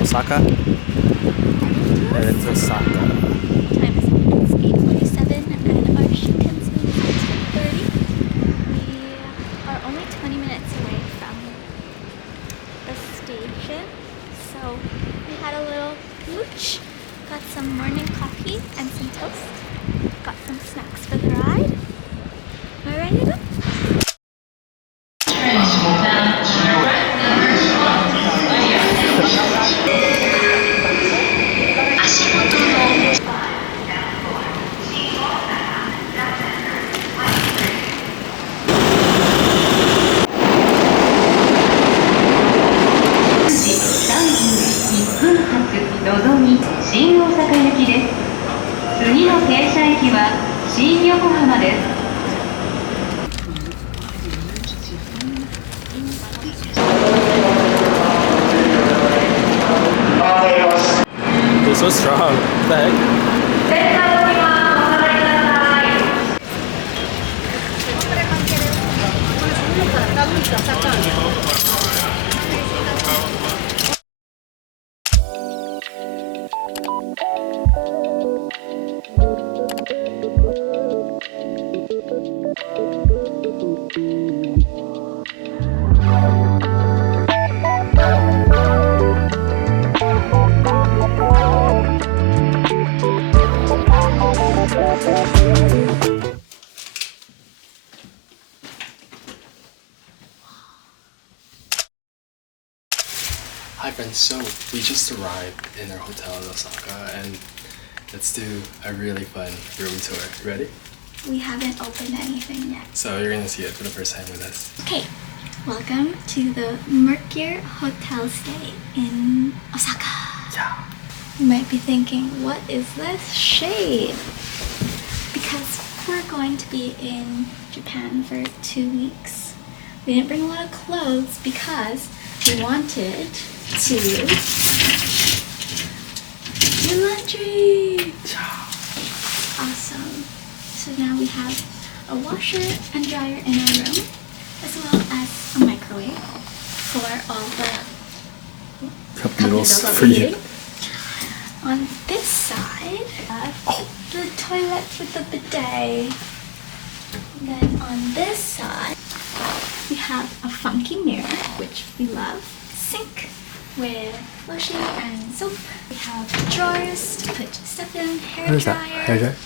Osaka? Headed to Osaka. Time is 8:47 and our Shinkansen is at 10:30. We are only 20 minutes away from the station, so we had a little mooch, got some morning coffee and some toast, got some snacks for the ride. Are we ready to go?新大阪行きです。次の停車駅は新横浜です。They're so strong. What the heck? Hi friends, so we just arrived in our hotel in Osaka and let's do a really fun room tour. Ready? We haven't opened anything yet. So you're gonna see it for the first time with us. Okay, welcome to the Mercure hotel stay in Osaka. Yeah. You might be thinking, what is this shade? Because we're going to be in Japan for 2 weeks. We didn't bring a lot of clothes because we wanted to do laundry. Awesome. So now we have a washer and dryer in our room, as well as a microwave for all the Cup noodles that for we're you. eating. On this side, we have the toilet with the bidet. And then on this side, we have a funky mirror, which we love. Sink with lotion and soap. We have drawers to put stuff in. Hair What is that? dryer. Hair dryer?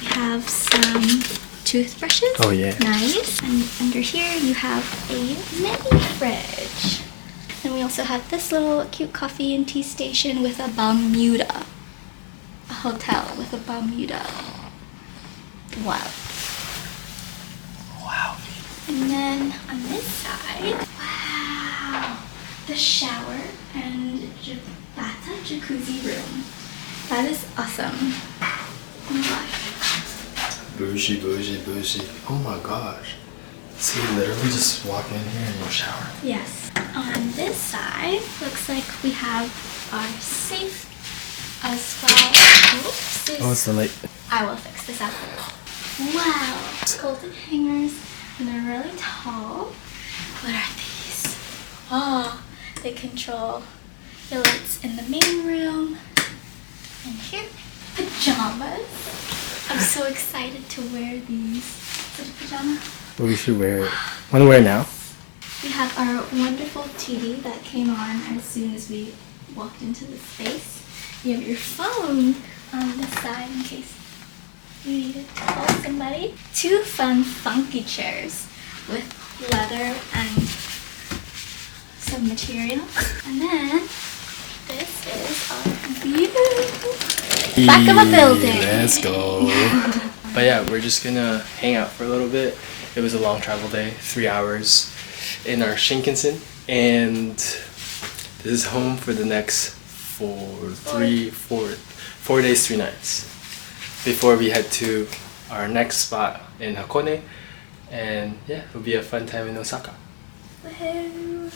We have some toothbrushes. Oh, yeah. Nice. And under here you have a mini fridge. And we also have this little cute coffee and tea station with a Bermuda. A hotel with a Bermuda. Wow. Wow. And then on this side, wow, the shower and bathtub jacuzzi room. That is awesome. Oh my gosh. Bougie, bougie, bougie. Oh my gosh. So you literally just walk in here and you shower? Yes. On this side, looks like we have our safe as well. Oops. Oh, it's the light. I will fix this up. Wow. Golden hangers, and they're really tall. What are these? Oh, they control your lights in the main room. And here, pajamas. I'm so excited to wear these. Is it a pajama? Well, we should wear it. Wanna wear it now? We have our wonderful TV that came on as soon as we walked into the space. You have your phone on this side in case you needed to call somebody. 2 fun funky chairs with leather and some material. And then this is our view. Back of a building. Let's go. But yeah, we're just gonna hang out for a little bit. It was a long travel day, 3 hours in our Shinkansen, and this is home for the next 4 days, 3 nights before we head to our next spot in Hakone, and yeah, it'll be a fun time in Osaka. Woohoo.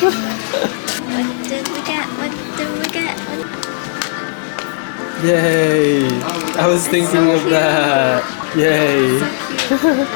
What did we get? What did we get? Yay! I was thinking of that. Yay! So cute.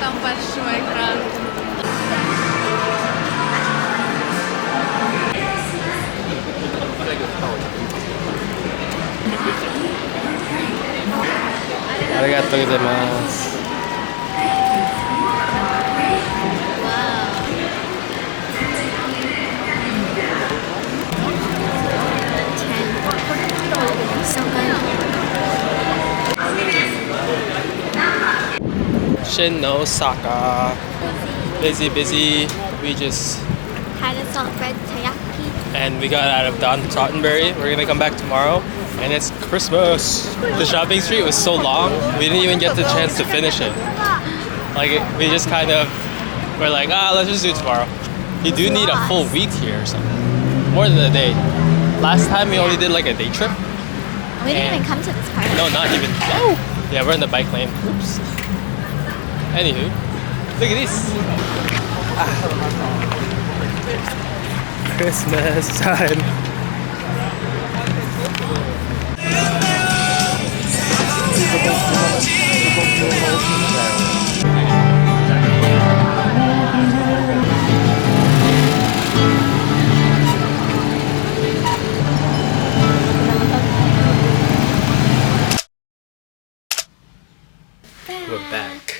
Там большой экран. Arigatou gozaimasu. So good. Shin Osaka. Busy. We just Had a salt bread taiyaki. and we got out of Dotonbori. We're gonna come back tomorrow, and it's Christmas. The shopping street was so long, we didn't even get the chance to finish it. Like we just kind of were like, let's just do it tomorrow. You do need a full week here or something, more than a day. Last time we only did like a day trip. We didn't And- even come to this part. No, not even. Oh. Yeah, we're in the bike lane. Oops. Anywho, look at this. Christmas time. We're back.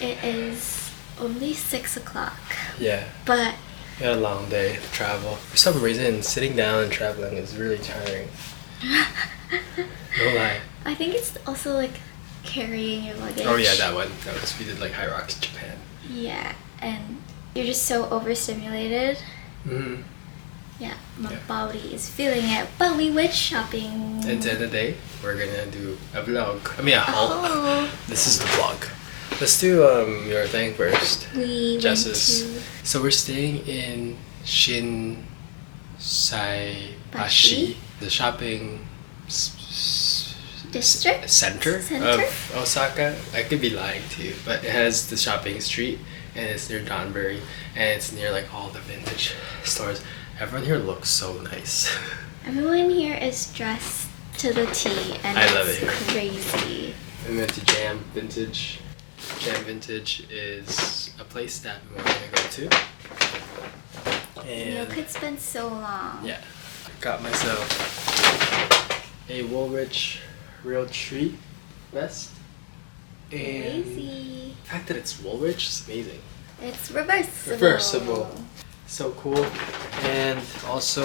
It is only 6 o'clock, Yeah, but we had a long day of travel. For some reason, sitting down and traveling is really tiring. No lie. I think it's also like carrying your luggage. Oh yeah, that one. That was, we did like High Rocks, Japan. Yeah, and you're just so overstimulated. Mm-hmm. Yeah, my Yeah. body is feeling it, but we went shopping. And then today, we're gonna do a vlog. I mean a haul. Oh, This is the vlog. Let's do your thing first. we Jess's. went So we're staying in Shinsaibashi, Bashi? the shopping District? center Center? of Osaka. I could be lying to you, but it has the shopping street, and it's near Dotonbori, and it's near like all the vintage stores. Everyone here looks so nice. to. Everyone here is dressed to the T, and I it's love it here. crazy. We went to Jam Vintage. Jam Vintage is a place that we want to go to. You And could spend so long. yeah, I got myself a Woolrich Real Treat vest. And Crazy. the fact that it's Woolrich is amazing. It's reversible. Reversible. So cool. And also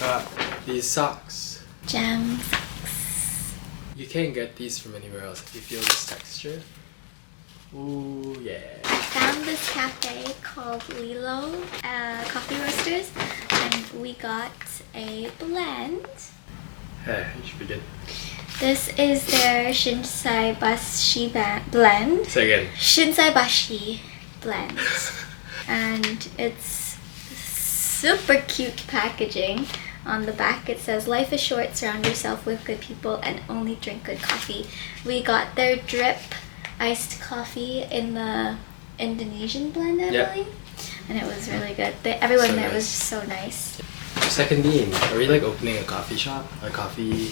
got these socks. Gems. You can't get these from anywhere else if you feel this texture. Ooh, yeah. I found this cafe called LILO Coffee Roasters, and we got a blend. Hey, you should be good. This is their Shinsaibashi blend. Say again. Shinsaibashi blend. And it's super cute packaging. On the back it says, "Life is short, surround yourself with good people and only drink good coffee." We got their drip iced coffee in the Indonesian blend, I Yeah. believe. And it was really good. Everyone So there was nice. so nice. Second being, are we like opening a coffee shop? A coffee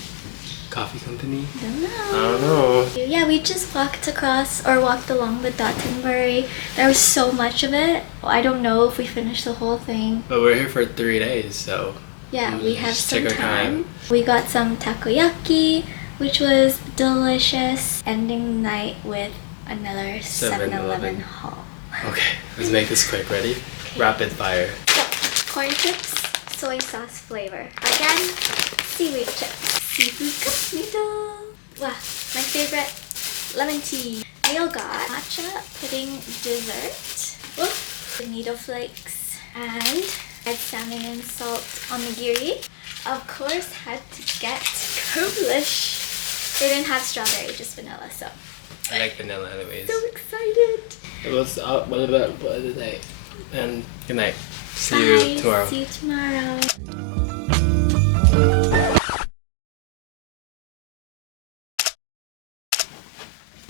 company? Don't know. I don't know. Yeah, we just walked along the Dotonbori. There was so much of it. I don't know if we finished the whole thing. But we're here for 3 days, so Yeah, we have just some take our time. We got some takoyaki, which was delicious. Ending the night with another 7-Eleven 7-Eleven. haul. Okay, let's make this quick. Ready? Rapid fire. So, corn chips, soy sauce flavor. Again, seaweed chips. Seafood cup noodle. Wow, my favorite, lemon tea. Neil got matcha pudding dessert. Oh, bonito flakes. And red salmon and salt onigiri. Of course, had to get Koblish. They didn't have strawberry, just vanilla, so. I like vanilla anyways. So excited. What about the night? And good night. See Bye. you tomorrow. See you tomorrow.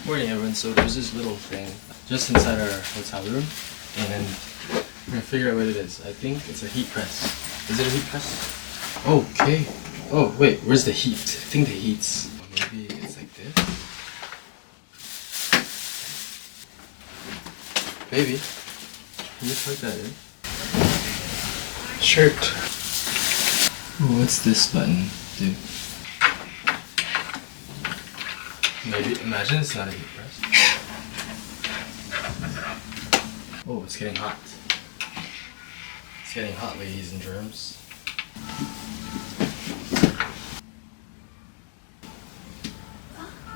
Morning everyone, so there's this little thing just inside our hotel room and then we're gonna figure out what it is. I think it's a heat press. Is it a heat press? Okay. Oh wait, where's the heat? I think the heat's maybe it's like this. Baby, can you plug that in? Shirt. Ooh, what's this button do? Maybe, imagine it's not a heat press. Oh, it's getting hot. It's getting hot, ladies and germs.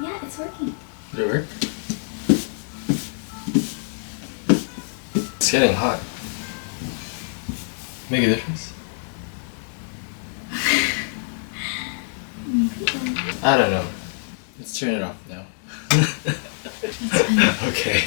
Yeah, it's working. Did it work? It's getting hot. Make a difference? I don't know. Let's turn it off now. Okay.